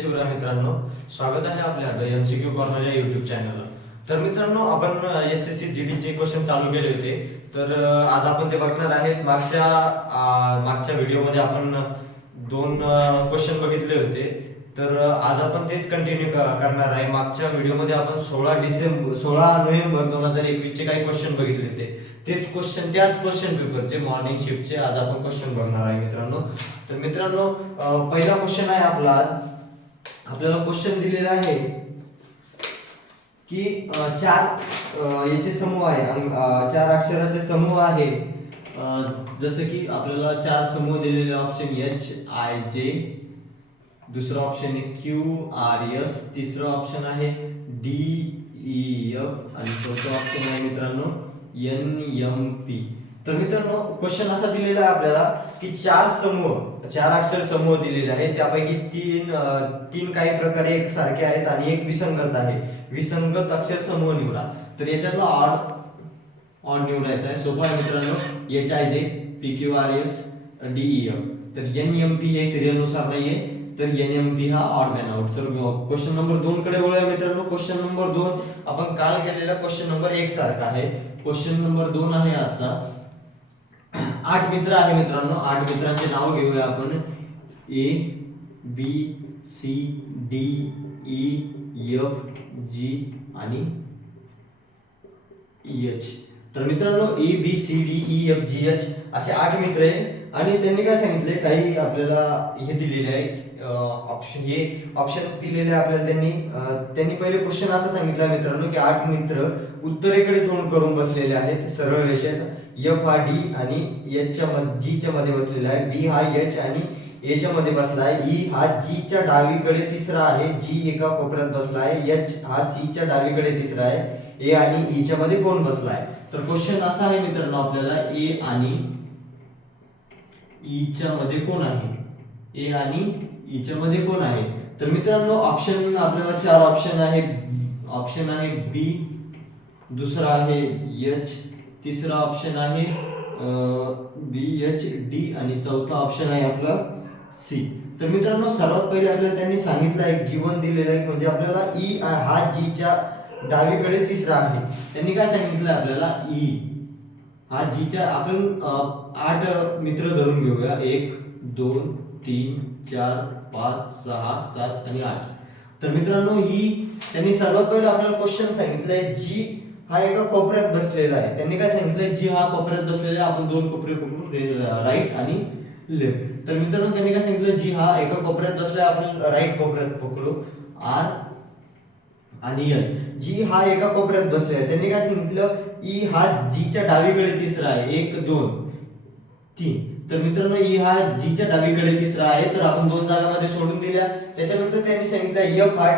शिवराय मित्रांनो, स्वागत आहे आपल्या एमसीक्यू कॉर्नर या युट्यूब चॅनलवर. तर मित्रांनो, आपण एसएससी जीडीचे क्वेश्चन चालू केले होते. तर आज आपण ते बघणार आहेत. मागच्या व्हिडिओमध्ये आपण दोन क्वेश्चन बघितले होते. तर आज आपण तेच कंटिन्यू करणार आहे. मागच्या व्हिडिओमध्ये आपण 16 नोव्हेंबर 2021 चे काही क्वेश्चन बघितले होते. त्याच क्वेश्चन पेपरचे मॉर्निंग शिफ्टचे आज आपण क्वेश्चन बघणार आहे मित्रांनो. तर मित्रांनो, पहिला क्वेश्चन आहे आपला. आज आपल्याला क्वेश्चन दिलेला आहे की चार याचे समूह आहे, चार अक्षराचे समूह आहे. जसं की आपल्याला चार समूह दिलेले. ऑप्शन एच आय जे, दुसरा ऑप्शन आहे क्यू आर एस, तिसरा ऑप्शन आहे डी ई एफ आणि चौथा ऑप्शन आहे मित्रांनो एन एम पी. तर मित्रांनो, क्वेश्चन असा दिलेला आहे आपल्याला की चार अक्षर समूह दिलेले आहेत. त्यापैकी तीन काही प्रकारे एक सारखे आहेत आणि एक विसंगत आहे. विसंगत अक्षर समूह निवडा. तर याच्यातला ऑड निवडायचा आहे. सोपा आहे मित्रांनो. H I J, P Q R S, D E F. तर एन एम पी हे सिरियल नुसार नाहीये, तर एन एम पी हा ऑड मॅन आउट. तर क्वेश्चन नंबर 2 कडे वळूया मित्रांनो. क्वेश्चन नंबर 2 आपण काल केलेला क्वेश्चन नंबर 1 सारखा आहे. क्वेश्चन नंबर 2 आहे आजचा. 8 मित्र आहे मित्रांनो. 8 मित्रांचे नाव घेऊया आपण. A B C D E F G आणि एच. तर मित्रांनो, A B C D E F G H असे 8 मित्र आहे. आणि त्यांनी काय सांगितले, काही आपल्याला हे दिलेले आहे ऑप्शन्स दिलेले आपल्याला. त्यांनी पहिले क्वेश्चन असं सांगितलं मित्रांनो की 8 मित्र उत्तरेकडे तोंड करून बसलेले आहेत सरळ रेषेत. एफ हा डी आणि एच जी च्या मध्ये बसलेला आहे. बी हा एच आणि ए च्या मध्ये बसला आहे. ई हा जी च्या डावीकडे तिसरा आहे. जी एका कोपऱ्यात बसला आहे. एच हा सी च्या डावीकडे तिसरा आहे. ए आणि ई च्या मध्ये कोण बसला आहे. तर क्वेश्चन असा आहे मित्रांनो आपल्याला, ए आणि ई च्या मध्ये कोण आहे. ए आणि ई च्या मध्ये कोण आहे. तर मित्रांनो, ऑप्शन आपल्याला 4 ऑप्शन आहे. ऑप्शन आहे बी, दुसरा आहे एच, तिसरा ऑप्शन आहे बी एच डी आणि चौथा ऑप्शन आहे आपला सी. तर मित्रांनो, सर्वात पहिले आपल्याला त्यांनी सांगितलं आहे, गिवन दिलेलं आहे, म्हणजे आपल्याला ई हा जी च्या डावीकडे तिसरा आहे. त्यांनी काय सांगितलं आपल्याला, ई हा जी च्या, आपण 8 मित्र धरून घेऊया. 1 2 3 4 5 6 7 आणि 8. तर मित्रांनो, त्यांनी सर्वात पहिले आपल्याला क्वेश्चन सांगितलंय जी हा एका कोपऱ्यात बसलेला आहे. त्यांनी काय सांगितलंय, जी हा कोपऱ्यात बसलेला आहे. आपण दोन कोपरे पकडू, राईट आणि लेफ्ट. तर मित्रांनो, त्यांनी काय सांगितलं, जी हा एका कोपऱ्यात बसलाय, आपण राईट कोपऱ्यात पकडू आर आणि एल. जी हा एका कोपऱ्यात बसलाय. त्यांनी काय सांगितलं, ई हा जी च्या डावीकडे तिसरा आहे. 1 2 3. तर मित्रांनो, ई हा जी च्या डावीकडे तिसरा आहे. तर आपण दोन जागांमध्ये सोडून दिल्या. त्याच्यानंतर त्यांनी सांगितलं एफ हा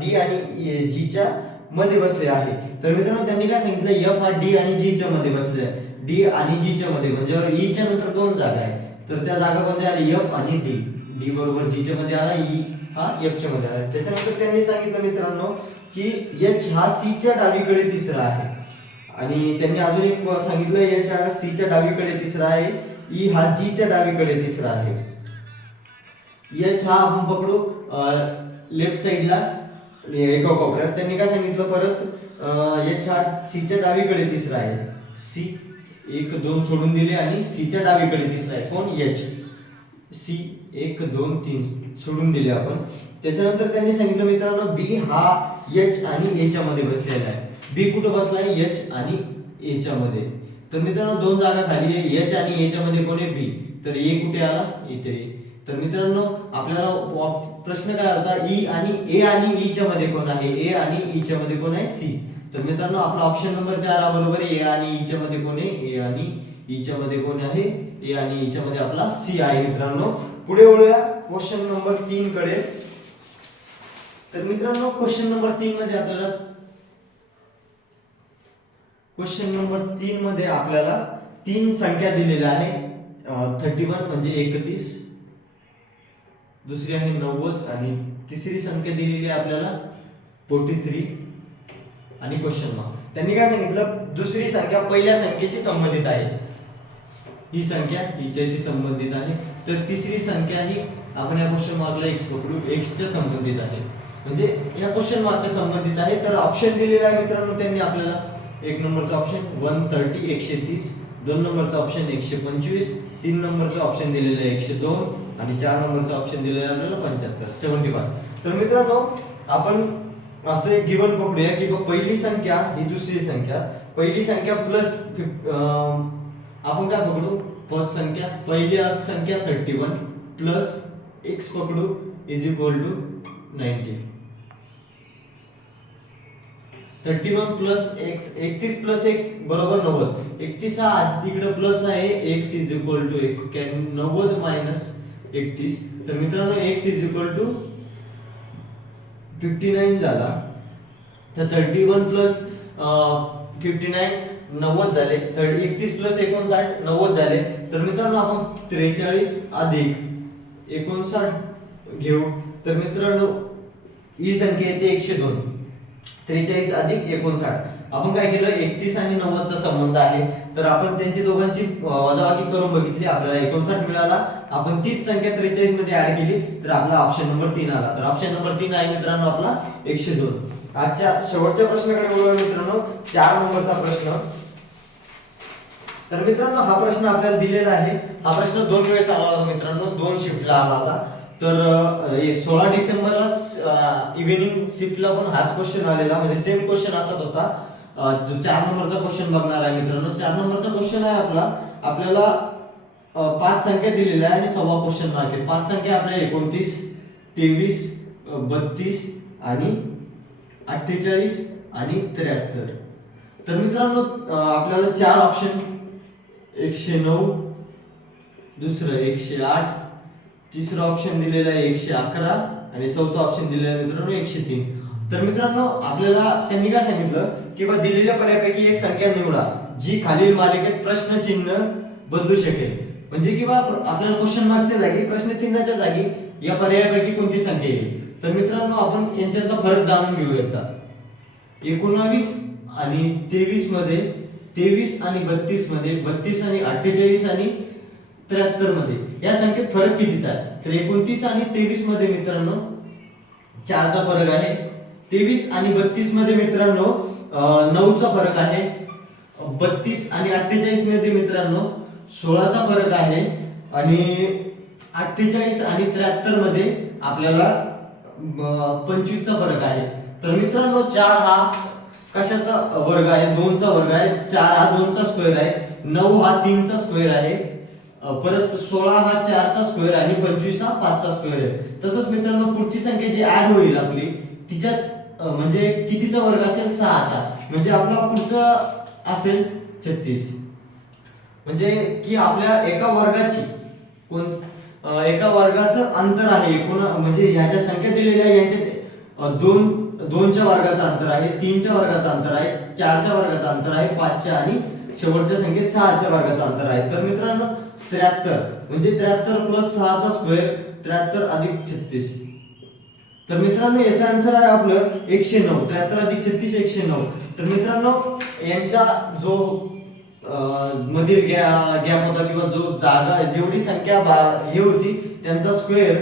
डी आणि जी च्या मध्ये बसले आहे. तर मित्रांनो, त्यांनी काय सांगितलं, एफ हा डी आणि जी च्या मध्ये बसले आहे. डी आणि जी च्या मध्ये म्हणजे ई च्या नंतर दोन जागा आहेत. तर त्या जागा कोणत्या आल्या, एफ आणि डी. डी बरोबर जी च्या मध्ये आला, ई हा एफ च्या मध्ये आला. त्याच्यानंतर त्यांनी सांगितलं मित्रांनो की एच हा सी च्या डावीकडे तिसरा आहे. आणि त्यांनी अजून एक सांगितलं, एच हा सी च्या डावीकडे तिसरा आहे. ई हा जी च्या डावीकडे तिसरा आहे. एच हा आपण पकडू लेफ्ट साइडला एका कोपऱ्यात. त्यांनी काय सांगितलं परत, एच हा सी च्या डावीकडे तिसरा आहे. सी 1 2 सोडून दिले आणि सी च्या डावीकडे तिसरा आहे. कोण, एच. सी 1 2 3 सोडून दिले आपण. त्याच्यानंतर त्यांनी सांगितलं मित्रांनो, बी हा एच आणि ए च्या मध्ये बसलेला आहे. बी कुठे बसलाय, एच आणि ए च्या मध्ये. तर मित्रांनो, दोन जागा खाली आहे. एच आणि ए च्या मध्ये कोण आहे, बी. तर ए कुठे आला, इथे. तर मित्रांनो, आपल्याला प्रश्न काय होता, ए आणि ई च्या मध्ये कोण आहे. ए आणि ई च्या मध्ये कोण आहे, सी. तर मित्रांनो, आपला ऑप्शन नंबर 4 बरोबर आहे. ए आणि ई च्या मध्ये कोण आहे, ए आणि ई च्या मध्ये कोण आहे, ए आणि ई च्या मध्ये आपला सी आहे मित्रांनो. पुढे वळूया क्वेश्चन नंबर 3 कडे. तर मित्रांनो, क्वेश्चन नंबर 3 मध्ये आपल्याला 3 संख्या दिलेल्या आहे. 31 म्हणजे 31, दुसरी आहे 90 आणि तिसरी संख्या दिलेली आहे आपल्याला 43 आणि क्वेश्चन मार्क. त्यांनी काय सांगितलं, दुसरी संख्या पहिल्या संख्येशी संबंधित आहे. ही संख्या हिच्याशी संबंधित आहे. तर तिसरी संख्या ही आपण या क्वेश्चन मार्कला x पकडू, x च्या संबंधित आहे, म्हणजे या क्वेश्चन मार्कच्या संबंधित आहे. तर ऑप्शन दिलेला आहे मित्रांनो त्यांनी आपल्याला. एक नंबरचा ऑप्शन 130 130, दोन नंबरचा ऑप्शन 125, तीन नंबरचा ऑप्शन दिलेला आहे 102 आणि चार नंबरचा ऑप्शन दिलेला आहे आपल्याला 75 75. तर मित्रांनो आपण असे गिवन पकडूया की पहिली संख्या ही दुसरी संख्या, पहिली संख्या प्लस आपण काय पकडू, फर्स्ट संख्या, पहिली संख्या 31 प्लस x पकडू is equal to 90. 31 plus x, 31 plus x बरोबर 90. 31 हा इकडे प्लस आहे, x is equal to 90 minus 31. तर मित्रांनो x इज इक्वल टू 59 झाला. तर 31 प्लस 59 90 झाले. 31 प्लस 59 90 झाले. तर मित्रांनो आपण 43 अधिक 59 घेऊ. तर मित्रांनो ही संख्या येते 102. 43 अधिक 59. आपण काय केलं, 31 आणि 90 चा संबंध आहे, तर आपण त्यांची दोघांची वजाबाकी करून बघितली, आपल्याला 59 मिळाला. आपण तीच संख्या 43 मध्ये ऍड केली तर आपला ऑप्शन नंबर 3 आला. तर ऑप्शन नंबर 3 आहे मित्रांनो आपला 102. आजच्या शेवटच्या प्रश्नाकडे वळूया मित्रांनो, 4 नंबरचा प्रश्न. तर मित्रांनो हा प्रश्न आपल्याला दिलेला आहे. हा प्रश्न 2 वेळेस आला होता मित्रांनो, 2 शिफ्टला आला होता. तर 16 डिसेंबरला इव्हिनिंग शिफ्टला पण हाच क्वेश्चन आलेला, म्हणजे सेम क्वेश्चन असाच होता. जो 4 नंबरचा क्वेश्चन बघणार आहे मित्रांनो. 4 नंबरचा क्वेश्चन आहे आपल्याला 5 संख्या दिलेल्या आहे आणि सव्वा क्वेश्चन मार्क आहे. 5 संख्या आपल्याला 29 23 32 आणि 48 आणि 73. तर मित्रांनो आपल्याला 4 ऑप्शन 109, दुसरं 108, तिसरा ऑप्शन दिलेला आहे 111 आणि चौथा ऑप्शन दिलेला आहे मित्रांनो 103. तर मित्रांनो आपल्याला त्यांनी काय सांगितलं की बा दिलेल्या पर्यायापैकी एक संख्या निवडा जी खालील मालिकेत प्रश्न चिन्ह बदलू शकेल. म्हणजे की बा आपल्याला क्वेश्चन मार्कच्या जागी प्रश्न चिन्हाच्या जागी या पर्यायापैकी कोणती संख्या येईल. तर मित्रांनो आपण यांच्यातला फरक जाणून घेऊ एकदा. 19 आणि 23 मध्ये, 23 आणि 32 मध्ये, 32 आणि 48 आणि 73 मध्ये या संख्येत फरक कितीचा आहे. तर 29 आणि 23 मध्ये मित्रांनो 4 चा फरक आहे. 23 आणि 32 मध्ये मित्रांनो 9 चा फरक आहे. 32 आणि 48 मध्ये मित्रांनो 16 चा फरक आहे. आणि 48 आणि 73 मध्ये आपल्याला 25 चा फरक आहे. तर मित्रांनो 4 हा कशाचा वर्ग आहे, 2 चा वर्ग आहे. 4 हा 2 चा स्क्वेअर आहे. 9 हा 3 चा स्क्वेअर आहे. परत 16 हा 4 चा स्क्वेअर आणि 25 हा 5 चा स्क्वेअर आहे. तसंच मित्रांनो पुढची संख्या जी ऍड होईल आपली तिच्यात म्हणजे कितीचा वर्ग असेल, 6 चा. म्हणजे आपला पुढचा असेल 36. म्हणजे की आपल्या एका वर्गाचं अंतर आहे म्हणजे ह्याच्या संख्या दिलेल्या आहे यांच्यात 2च्या वर्गाचं अंतर आहे, 3च्या वर्गाचं अंतर आहे, 4च्या वर्गाचं अंतर आहे, 5च्या आणि शेवटच्या संख्येत 6च्या वर्गाचं अंतर आहे. तर मित्रांनो 73 म्हणजे 73 प्लस 6 चा स्क्वेअर 73 अधिक 36. तर मित्रांनो याचा आन्सर आहे आपलं 109. 73 अधिक 36 109. तर मित्रांनो यांचा जो मधील गॅप होता किंवा जो जागा जेवढी संख्या हे होती त्यांचा स्क्वेअर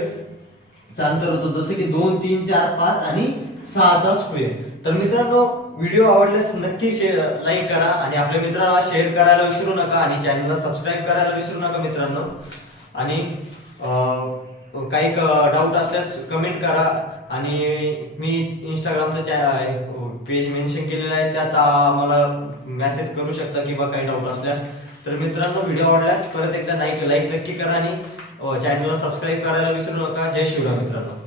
चा अंतर होतं, जसं की 2 3 4 5 आणि 6 चा स्क्वेअर. तर मित्रांनो व्हिडिओ आवडल्यास नक्की लाईक करा आणि आपल्या मित्रांना शेअर करायला विसरू नका आणि चॅनलला सबस्क्राईब करायला विसरू नका मित्रांनो. आणि काही डाऊट असल्यास कमेंट करा आणि मी इंस्टाग्रामचं पेज मेन्शन केलेलं आहे, त्यात मला मेसेज करू शकता किंवा काही डाऊट असल्यास. तर मित्रांनो व्हिडिओ आवडल्यास परत एकदा लाईक नक्की करा आणि चॅनलला सबस्क्राईब करायला विसरू नका. जय शिवराय मित्रांनो.